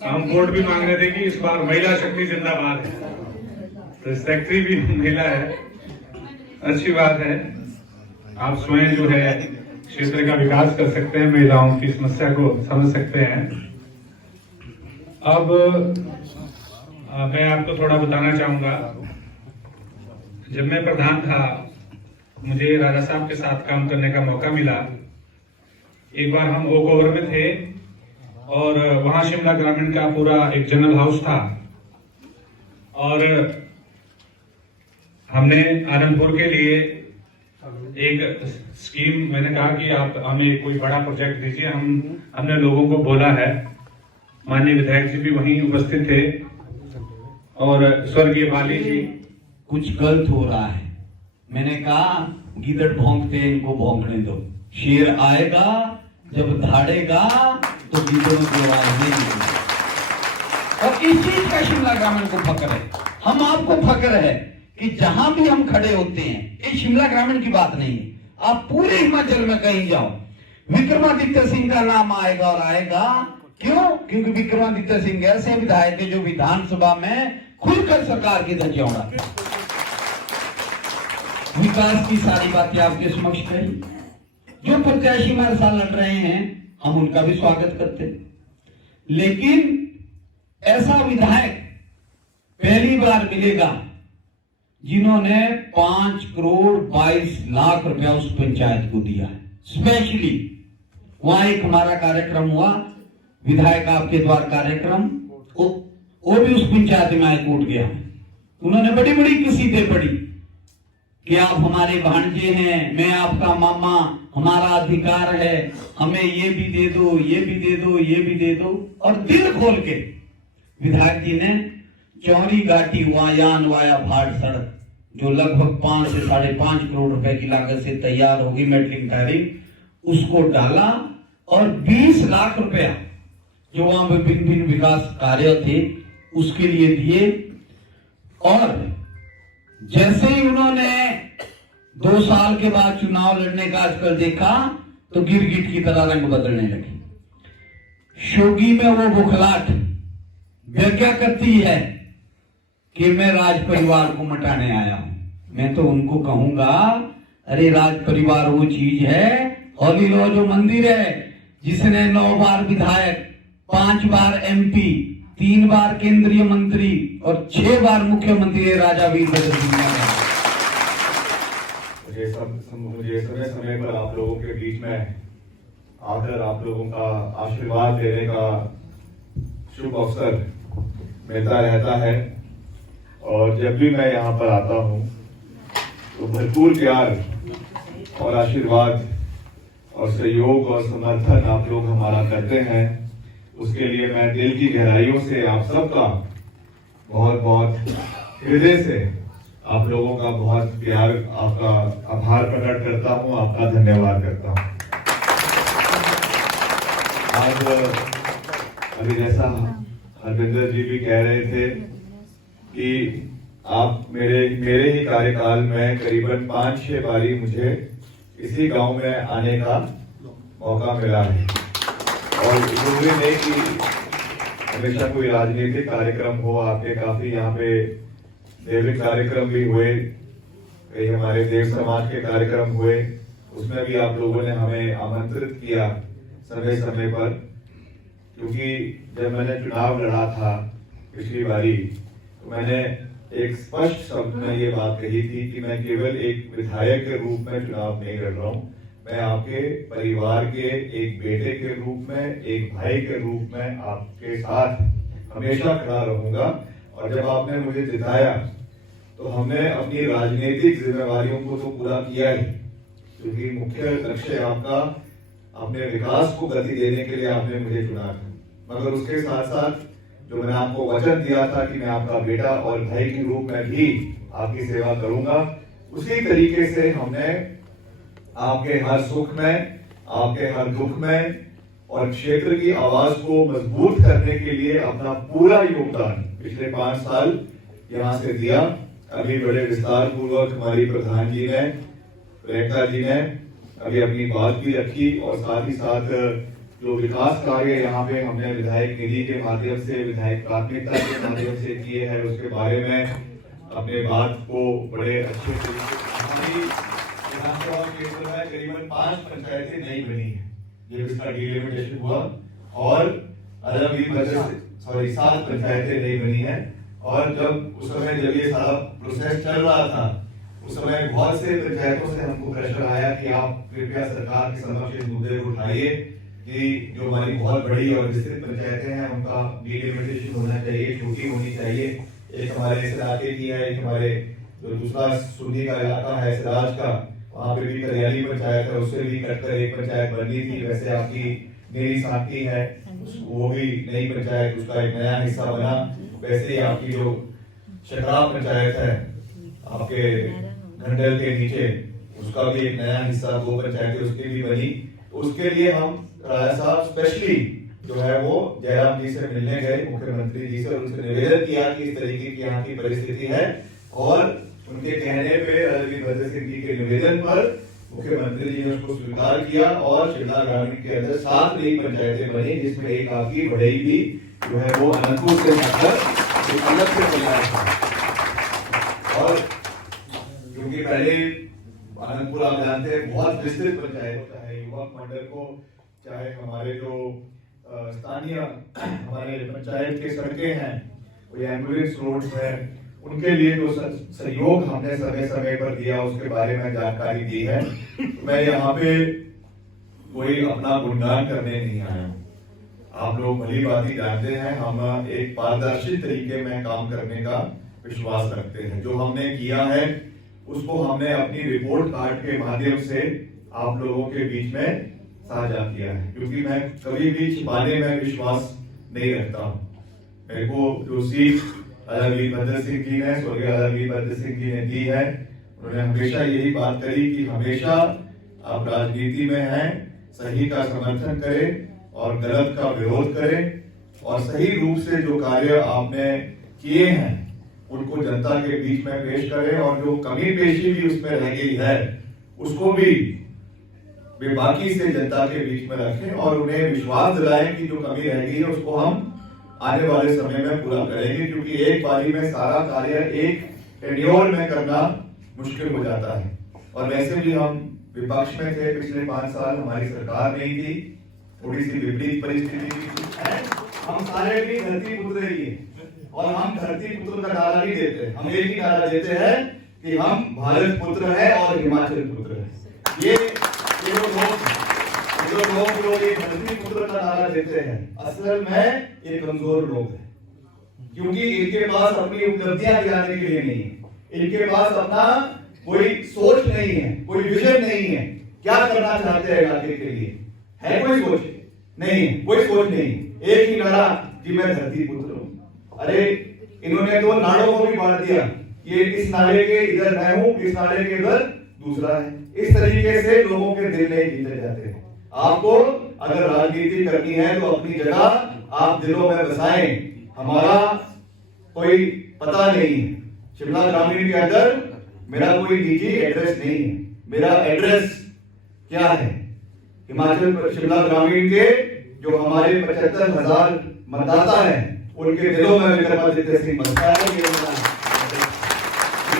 हम वोट भी मांग रहे थे कि इस बार महिला शक्ति जिंदाबाद है, तो सेक्रेटरी भी महिला है, अच्छी बात है। आप स्वयं जो है क्षेत्र का विकास कर सकते हैं, महिलाओं की समस्या को समझ सकते हैं। अब मैं आपको थोड़ा बताना चाहूंगा, जब मैं प्रधान था मुझे राजा साहब के साथ काम करने का मौका मिला। एक बार हम ओक ओवर में थे और वहां शिमला ग्रामीण का पूरा एक जनरल हाउस था और हमने आनंदपुर के लिए एक स्कीम, मैंने कहा कि आप हमें कोई बड़ा प्रोजेक्ट दीजिए। हमने लोगों को बोला है, माननीय विधायक जी भी वहीं उपस्थित थे और स्वर्गीय बाली जी। कुछ गलत हो रहा है। मैंने कहा गीदड़ भौंकते इनको भौंकने दो, शेर आएगा जब धाड़ेगा तो गीदड़ों की आवाज नहीं निकलेगी। और इस चीज का शिमला ग्रामीण को फक्र है, हम आपको फक्र है कि जहां भी हम खड़े होते हैं, ये शिमला ग्रामीण की बात नहीं है, आप पूरे हिमाचल में कहीं जाओ विक्रमादित्य सिंह का नाम आएगा और आएगा। क्यों? क्योंकि विक्रमादित्य सिंह ऐसे विधायक है जो विधानसभा में खुलकर सरकार की धज्जियां उड़ाते। विकास की सारी बातें आपके समक्ष कही। जो प्रत्याशी हमारे साथ लड़ रहे हैं हम उनका भी स्वागत करते, लेकिन ऐसा विधायक पहली बार मिलेगा जिन्होंने 5 करोड़ 22 लाख रुपया उस पंचायत को दिया है। स्पेशली वहां एक हमारा कार्यक्रम हुआ, विधायक आपके द्वार कार्यक्रम, वो भी उस पंचायत में हाईकोर्ट गया। उन्होंने बड़ी बड़ी कसीदे पढ़ी कि आप हमारे भांजे हैं, मैं आपका मामा, हमारा अधिकार है, हमें ये भी दे दो, ये भी दे दो, ये भी दे दो। और दिल खोल के विधायक जी ने चौरी घाटी वायान वाया भाट सड़क, जो लगभग 5 से 5.5 करोड़ रुपए की लागत से तैयार होगी, मेटलिंग टायरिंग, उसको डाला और 20 लाख रुपया जो वहां विभिन्न विकास कार्य थे उसके लिए दिए। और जैसे ही उन्होंने 2 साल के बाद चुनाव लड़ने का आजकल देखा तो गिरगिट की तरह रंग बदलने लगी। शोगी में वो बुखलाहट व्याख्या करती है कि मैं राज परिवार को मटाने आया हूं। मैं तो उनको कहूंगा, अरे राज परिवार वो चीज है, हॉली लॉ जो मंदिर है जिसने 9 बार विधायक, 5 बार MP, 3 बार केंद्रीय मंत्री और 6 बार मुख्यमंत्री राजा वीरभद्र सिंह ने। मुझे समय समय पर आप लोगों के बीच में आकर आप लोगों का आशीर्वाद देने का शुभ अवसर मिलता रहता है और जब भी मैं यहाँ पर आता हूँ तो भरपूर प्यार और आशीर्वाद और सहयोग और समर्थन आप लोग हमारा करते हैं। उसके लिए मैं दिल की गहराइयों से आप सबका बहुत बहुत हृदय से आप लोगों का बहुत प्यार, आपका आभार प्रकट करता हूं, आपका धन्यवाद करता हूं। आज अभी जैसा हरविंदर जी भी कह रहे थे कि आप मेरे ही कार्यकाल में करीबन 5-6 बारी मुझे इसी गांव में आने का मौका मिला है और जरूरी नहीं कि हमेशा कोई राजनीतिक कार्यक्रम हो। आपके काफी यहाँ पे दैविक कार्यक्रम भी हुए, कई हमारे देव समाज के कार्यक्रम हुए, उसमें भी आप लोगों ने हमें आमंत्रित किया समय समय पर। क्योंकि जब मैंने चुनाव लड़ा था पिछली बारी तो मैंने एक स्पष्ट शब्द में ये बात कही थी कि मैं केवल एक विधायक के रूप में चुनाव नहीं लड़ रहा हूँ, मैं आपके परिवार के एक बेटे के रूप में, एक भाई के रूप में आपके साथ हमेशा खड़ा रहूंगा। और जब आपने मुझे जिताया तो हमने अपनी राजनीतिक जिम्मेवारियों को तो पूरा किया ही, क्योंकि मुख्य लक्ष्य आपका अपने विकास को गति देने के लिए आपने मुझे चुना था। मगर उसके साथ साथ जो मैंने आपको वचन दिया था कि मैं आपका बेटा और भाई के रूप में भी आपकी सेवा करूंगा, उसी तरीके से हमने आपके हर सुख में, आपके हर दुख में और क्षेत्र की आवाज को मजबूत करने के लिए अपना पूरा योगदान पिछले 5 साल यहाँ से दिया। अभी बड़े विस्तार पूर्वक हमारी प्रधान जी ने, रेखा जी ने अभी अपनी बात भी रखी और साथ ही साथ जो विकास कार्य यहाँ पे हमने विधायक निधि के माध्यम से, विधायक प्राथमिकता के माध्यम से किए हैं, उसके बारे में अपने बात को बड़े अच्छे तरीके से, हमारी विधानसभा क्षेत्र में करीबन 5 पंचायतें नहीं बनी है जब इसका डिलिमिटेशन हुआ, और अलग 7 पंचायतें नहीं बनी है। और जब उस समय जब ये सारा प्रोसेस चल रहा था, उस समय बहुत से पंचायतों से हमको प्रेशर आया कि आप कृपया सरकार के समक्ष इस मुद्दे को उठाइए कि जो हमारी बहुत बड़ी और विस्तृत पंचायतें हैं उनका डिलिमिटेशन होना चाहिए, छोटी होनी चाहिए। एक हमारे इस इलाके की है, एक हमारे जो दूसरा सुन्नी का इलाका है सिराज का, वहाँ पे भी करियाली पंचायत है, उससे भी कटकर एक पंचायत बननी थी। वैसे आपकी मेरी साथी है, वो भी नई पंचायत, उसका एक नया हिस्सा बना। वैसे ही आपकी जो शकरा पंचायत है आपके घंटल के नीचे, उसका भी एक नया हिस्सा, 2 पंचायतें उसकी भी बनी। उसके लिए हम राजा साहब स्पेशली जो है वो जयराम जी से मिलने गए, मुख्यमंत्री जी से, और उनसे निवेदन किया कि इस तरीके की यहाँ की परिस्थिति है। और उनके कहने पे, वीरभद्र सिंह जी के निवेदन पर मुख्यमंत्री जी ने उसको स्वीकार किया और शिमला ग्रामीण के अंदर 7 नई पंचायतें बनी, जिसमें एक आपकी बढ़ई भी जो है वो अनंतपुर से एक अलग से पंचायत है। और क्योंकि पहले अनंतपुर आप जानते हैं बहुत विस्तृत पंचायत, चाहे युवक मंडल को, चाहे हमारे जो स्थानीय हमारे पंचायत के सड़कें हैं, वो एम्बुलेंस रोड्स हैं, उनके लिए जो सहयोग हमने समय समय पर दिया, उसके बारे में जानकारी दी है। मैं यहाँ पे कोई अपना गुणगान करने नहीं आया हूँ। आप लोग भली भांति जानते हैं, हम एक पारदर्शी तरीके में काम करने का विश्वास रखते हैं। जो हमने किया है उसको हमने अपनी रिपोर्ट कार्ड के माध्यम से आप लोगों के बीच में साझा किया है, क्योंकि मैं कभी भी छिपाने में विश्वास नहीं रखता हूँ। मेरे को जो सीख वीरभद्र सिंह जी ने, स्वर्गीय वीरभद्र सिंह जी ने दी है, उन्होंने हमेशा यही बात करी कि हमेशा आप राजनीति में हैं, सही का समर्थन करें और गलत का विरोध करें, और सही रूप से जो कार्य आपने किए हैं उनको जनता के बीच में पेश करें, और जो कमी पेशी भी उसमें रह गई है उसको भी बेबाकी से जनता के बीच में रखें, और उन्हें विश्वास दिलाएं कि जो कमी रह गई है उसको हम आने वाले समय में पूरा करेंगे। क्योंकि एक बारी में सारा कार्य एक टेन्योर में करना मुश्किल हो जाता है, और वैसे भी हम विपक्ष में थे पिछले 5 साल, हमारी सरकार नहीं थी, थोड़ी सी विपरीत परिस्थिति थी। हम सारे भी धरती पुत्र ही हैं, और हम धरती पुत्र का नारा नहीं देते, हम एक ही नारा देते हैं कि हम भारत पुत्र है और हिमाचल पुत्र है। ये लोग ये धरती पुत्र का नारा देते हैं, असल में ये कमजोर लोग हैं, क्योंकि इनके पास अपनी उपलब्धियां दिखाने के लिए नहीं है, इनके पास अपना कोई सोच नहीं है, कोई विजन नहीं है। क्या करना चाहते हैं इलाके के लिए, है कोई सोच नहीं, कोई सोच नहीं, एक ही नारा कि मैं धरती पुत्र हूं। अरे इन्होंने तो नाड़ों को भी बांट दिया, ये इस नारे के इधर मैं हूं, इस नारे के इधर दूसरा है। इस तरीके से लोगों के दिल नहीं जीते जाते। आपको अगर राजनीति करनी है तो अपनी जगह आप दिलों में बसाएं। हमारा कोई पता नहीं है, शिमला ग्रामीण के अंदर मेरा कोई निजी एड्रेस नहीं है। मेरा एड्रेस क्या है, हिमाचल शिमला ग्रामीण के जो हमारे 75,000 मतदाता हैं उनके दिलों में विक्रमादित्य सिंह बसता है। ये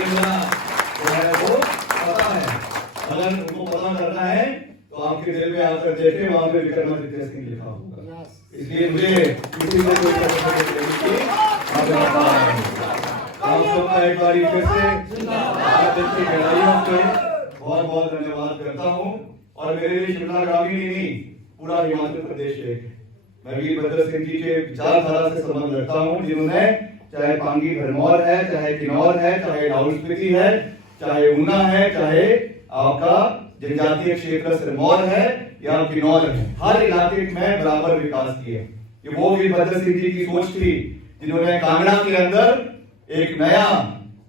मेरा जो है वो पता है। अगर उनको पता करना है तो आपके दिल में आकर देखें, वहां पे विक्रमादित्य सिंह लिखा होगा। इसलिए मुझे किसी को कोई आप सबका एक बार फिर से बहुत बहुत धन्यवाद करता हूँ। और मेरे लिए शिमला ग्रामीण ही नहीं, पूरा हिमाचल प्रदेश एक है। मैं वीरभद्र सिंह जी के विचारधारा से संबंध रखता हूँ, जिन्होंने चाहे पांगी भरमौर है, चाहे किन्नौर है, चाहे लाहौल स्पीति है, चाहे ऊना है, चाहे आपका जनजातीय क्षेत्र सिरमौर है या किन्नौर है, हर इलाके में बराबर विकास किया। ये वो वीरभद्र सिंह जी की सोच थी जिन्होंने कांगड़ा के अंदर एक नया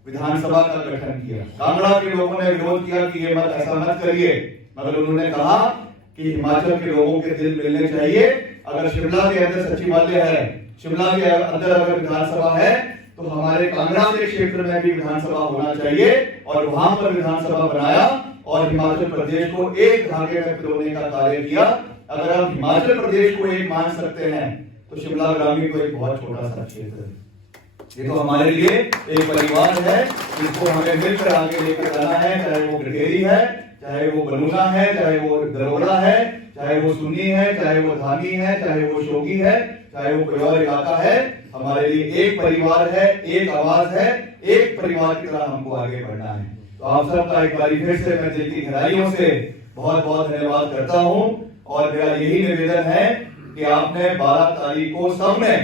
विधानसभा का गठन किया। कांगड़ा के लोगों ने विरोध किया कि ये मत ऐसा मत करिए, मगर उन्होंने कहा कि हिमाचल के लोगों के दिल मिलने चाहिए। अगर शिमला के अंदर सचिवालय है, शिमला के अंदर अगर विधानसभा है, तो हमारे कांगड़ा के क्षेत्र में भी विधानसभा होना चाहिए। और वहां पर विधानसभा बनाया और हिमाचल प्रदेश को एक धागे में पिरोने का कार्य किया। अगर हम हिमाचल प्रदेश को एक मान सकते हैं तो शिमला ग्रामीण को एक बहुत छोटा सा क्षेत्र है। ये तो हमारे लिए एक परिवार है जिसको हमें मिलकर आगे लेकर जाना है, चाहे वो गडेरी है, चाहे वो बलूना है, चाहे वो दरोड़ा है, चाहे वो सुन्नी है, चाहे वो धामी है, चाहे वो शोगी है, चाहे वो कोई और इलाका है। हमारे लिए एक परिवार है, एक आवाज है, एक परिवार की तरह हमको आगे बढ़ना है। तो आप सबका एक बार फिर से मैं दिल की गहराइयों से बहुत बहुत धन्यवाद करता हूं और मेरा यही निवेदन है कि आपने 12 तारीख को सबने,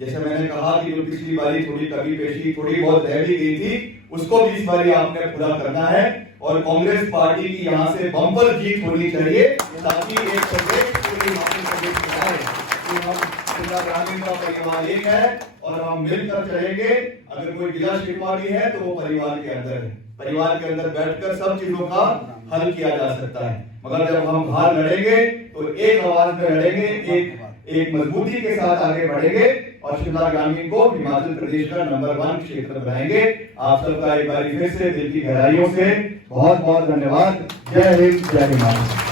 जैसे मैंने कहा कि जो पिछली बारी थोड़ी कमी पेशी थोड़ी बहुत रह भी गई थी, उसको भी इस बारी आपने पूरा करना है और कांग्रेस पार्टी की यहाँ से बम्पर जीत होनी चाहिए ताकि एक प्रदेश पूरी हिमाचल प्रदेश में आए कि हम शिमला ग्रामीण का परिवार एक है और हम मिलकर चलेंगे। अगर कोई गिला शिकवा भी है तो वो परिवार के अंदर है, परिवार के अंदर बैठकर सब चीजों का हल किया जा सकता है। मगर जब हम बाहर लड़ेंगे तो एक आवाज में लड़ेंगे, एक मजबूती के साथ आगे बढ़ेंगे और शिमला ग्रामीण को हिमाचल प्रदेश का नंबर 1 क्षेत्र बनाएंगे। आप सबका एक बार फिर से दिल की गहराइयों से बहुत बहुत धन्यवाद। जय हिंद, जय हिमाचल।